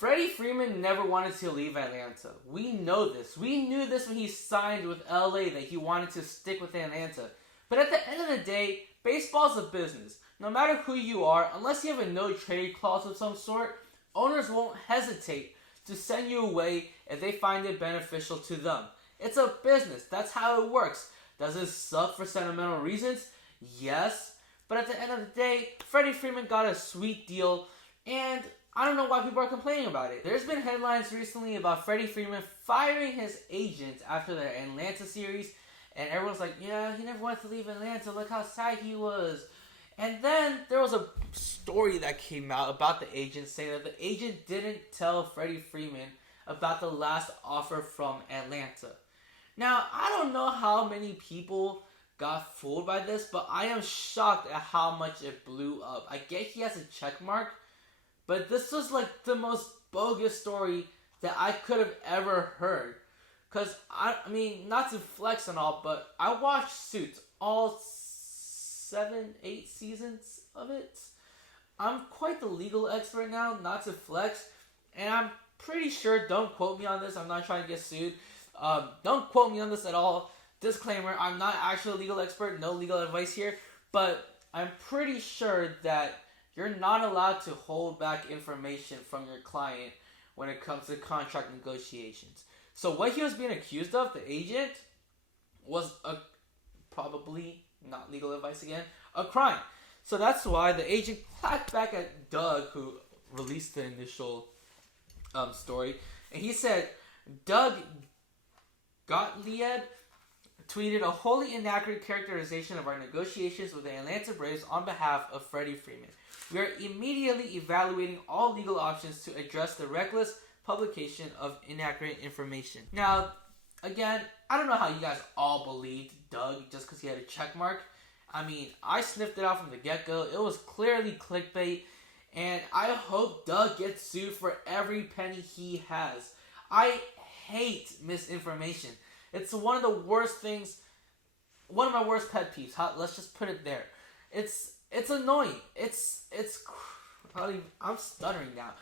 Freddie Freeman never wanted to leave Atlanta. We know this. We knew this when he signed with LA, that he wanted to stick with Atlanta. But at the end of the day, baseball's a business. No matter who you are, unless you have a no-trade clause of some sort, owners won't hesitate to send you away if they find it beneficial to them. It's a business. That's how it works. Does it suck for sentimental reasons? Yes. But at the end of the day, Freddie Freeman got a sweet deal, and I don't know why people are complaining about it. There's been headlines recently about Freddie Freeman firing his agent after the Atlanta series, and everyone's like, yeah, he never wanted to leave Atlanta. Look how sad he was. And then there was a story that came out about the agent saying that the agent didn't tell Freddie Freeman about the last offer from Atlanta. Now, I don't know how many people got fooled by this, but I am shocked at how much it blew up. I get he has a check mark, but this was like the most bogus story that I could have ever heard. Because, I mean, not to flex and all, but I watched Suits, all 7-8 seasons of it. I'm quite the legal expert now, not to flex, and I'm pretty sure, don't quote me on this, I'm not trying to get sued. Don't quote me on this at all. Disclaimer, I'm not actually a legal expert, no legal advice here, but I'm pretty sure that you're not allowed to hold back information from your client when it comes to contract negotiations. So what he was being accused of, the agent, was probably, not legal advice again, a crime. So that's why the agent clapped back at Doug, who released the initial story, and he said, Doug Gottlieb tweeted a wholly inaccurate characterization of our negotiations with the Atlanta Braves on behalf of Freddie Freeman. We are immediately evaluating all legal options to address the reckless publication of inaccurate information. Now, again, I don't know how you guys all believed Doug just because he had a check mark. I mean, I sniffed it out from the get-go. It was clearly clickbait, and I hope Doug gets sued for every penny he has. I hate misinformation. It's one of the worst things, one of my worst pet peeves. Let's just put it there. It's annoying. I'm stuttering now.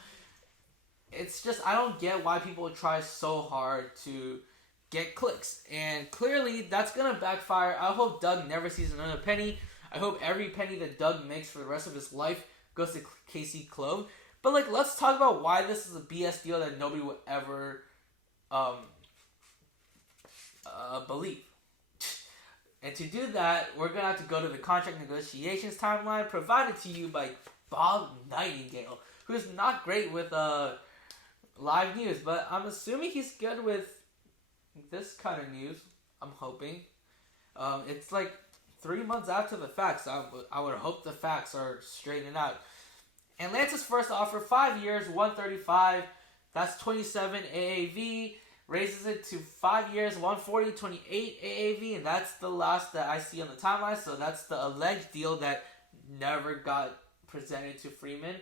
It's just, I don't get why people try so hard to get clicks. And clearly, that's going to backfire. I hope Doug never sees another penny. I hope every penny that Doug makes for the rest of his life goes to Casey Clove. But, let's talk about why this is a BS deal that nobody would ever believe. And to do that, we're going to have to go to the contract negotiations timeline provided to you by Bob Nightingale, who's not great with live news, but I'm assuming he's good with this kind of news. I'm hoping. It's 3 months after the facts. I would hope the facts are straightened out. Atlanta's first offer, 5 years, 135. That's 27 AAV. Raises it to 5 years, 140, 28 AAV, and that's the last that I see on the timeline. So that's the alleged deal that never got presented to Freeman.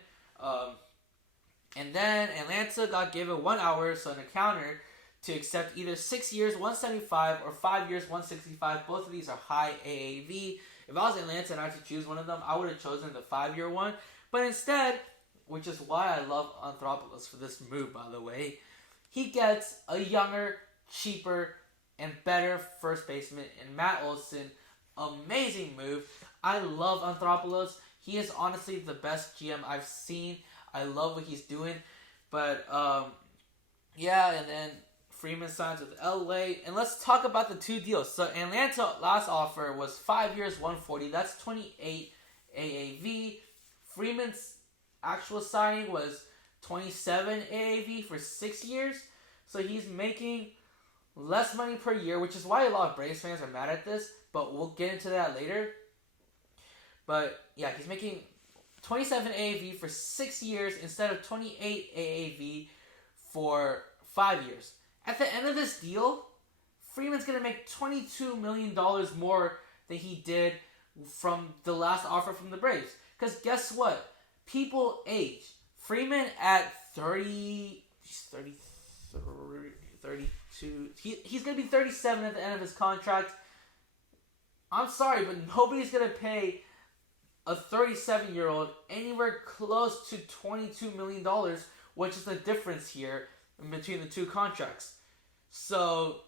And then Atlanta got given 1 hour, so in a counter, to accept either 6 years, 175, or 5 years, 165. Both of these are high AAV. If I was Atlanta and I had to choose one of them, I would have chosen the 5-year one. But instead, which is why I love Anthopoulos for this move, by the way, he gets a younger, cheaper, and better first baseman in Matt Olson. Amazing move. I love Anthopoulos. He is honestly the best GM I've seen. I love what he's doing. But, yeah, and then Freeman signs with LA. And let's talk about the two deals. So, Atlanta last offer was 5 years, 140. That's 28 AAV. Freeman's actual signing was 27 AAV for 6 years. So he's making less money per year, which is why a lot of Braves fans are mad at this. But we'll get into that later. But yeah, he's making 27 AAV for 6 years instead of 28 AAV for 5 years. At the end of this deal, Freeman's going to make $22 million more than he did from the last offer from the Braves. Because guess what? People age. Freeman at 30, he's 33, 32. He's going to be 37 at the end of his contract. I'm sorry, but nobody's going to pay a 37-year-old anywhere close to $22 million which is the difference here in between the two contracts. So,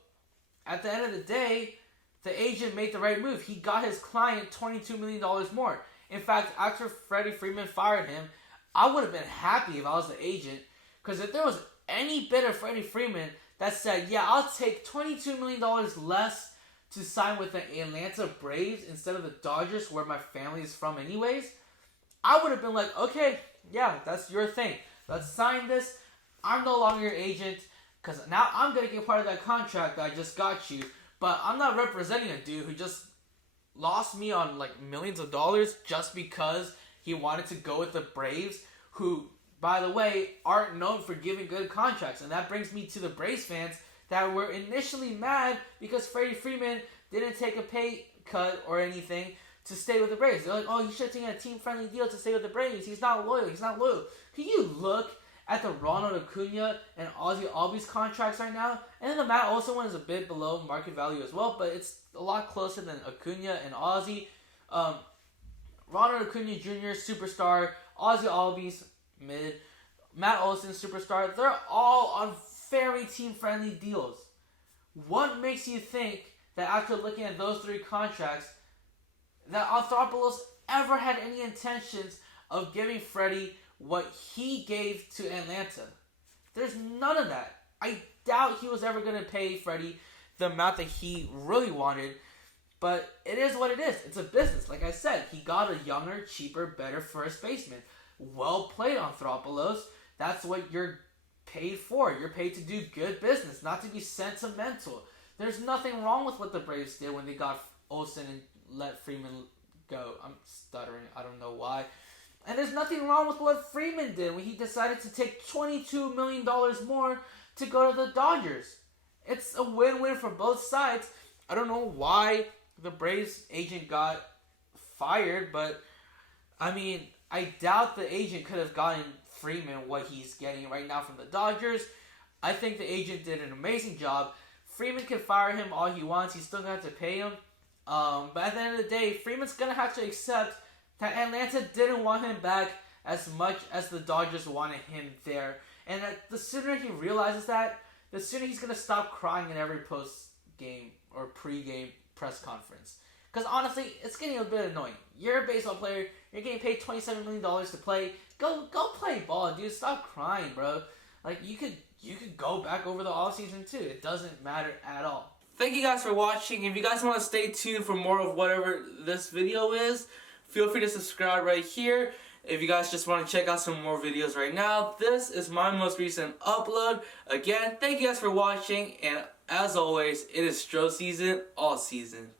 at the end of the day, the agent made the right move. He got his client $22 million more. In fact, after Freddie Freeman fired him, I would have been happy if I was the agent. Because if there was any bit of Freddie Freeman that said, yeah, I'll take $22 million less to sign with the Atlanta Braves instead of the Dodgers, where my family is from anyways, I would have been like, okay, yeah, that's your thing. Let's sign this. I'm no longer your agent, because now I'm going to get part of that contract that I just got you. But I'm not representing a dude who just lost me on like millions of dollars just because he wanted to go with the Braves, who, by the way, aren't known for giving good contracts. And that brings me to the Braves fans that were initially mad because Freddie Freeman didn't take a pay cut or anything to stay with the Braves. They're like, oh, he should have taken a team-friendly deal to stay with the Braves. He's not loyal. He's not loyal. Can you look at the Ronald Acuna and Ozzy Albies contracts right now? And then the Matt Olson one is a bit below market value as well, but it's a lot closer than Acuna and Ozzy. Ronald Acuna Jr., superstar. Ozzy Albies, mid. Matt Olson, superstar. They're all on very team-friendly deals. What makes you think that after looking at those three contracts, that Anthopoulos ever had any intentions of giving Freddie what he gave to Atlanta? There's none of that. I doubt he was ever going to pay Freddie the amount that he really wanted. But it is what it is. It's a business. Like I said, he got a younger, cheaper, better first baseman. Well played, Anthopoulos. That's what you're paid for. You're paid to do good business, not to be sentimental. There's nothing wrong with what the Braves did when they got Olsen and let Freeman go. I'm stuttering. I don't know why. And there's nothing wrong with what Freeman did when he decided to take $22 million more to go to the Dodgers. It's a win-win for both sides. I don't know why the Braves agent got fired, but I mean, I doubt the agent could have gotten Freeman what he's getting right now from the Dodgers. I think the agent did an amazing job. Freeman can fire him all he wants. He's still going to have to pay him. But at the end of the day, Freeman's going to have to accept that Atlanta didn't want him back as much as the Dodgers wanted him there. And that the sooner he realizes that, the sooner he's going to stop crying in every post-game or pre-game press conference. Because honestly, it's getting a bit annoying. You're a baseball player. You're getting paid $27 million to play. Go play ball, dude. Stop crying, bro. Like, you could go back over the offseason, too. It doesn't matter at all. Thank you guys for watching. If you guys want to stay tuned for more of whatever this video is, feel free to subscribe right here. If you guys just want to check out some more videos right now, this is my most recent upload. Again, thank you guys for watching. And as always, it is Stro season all season.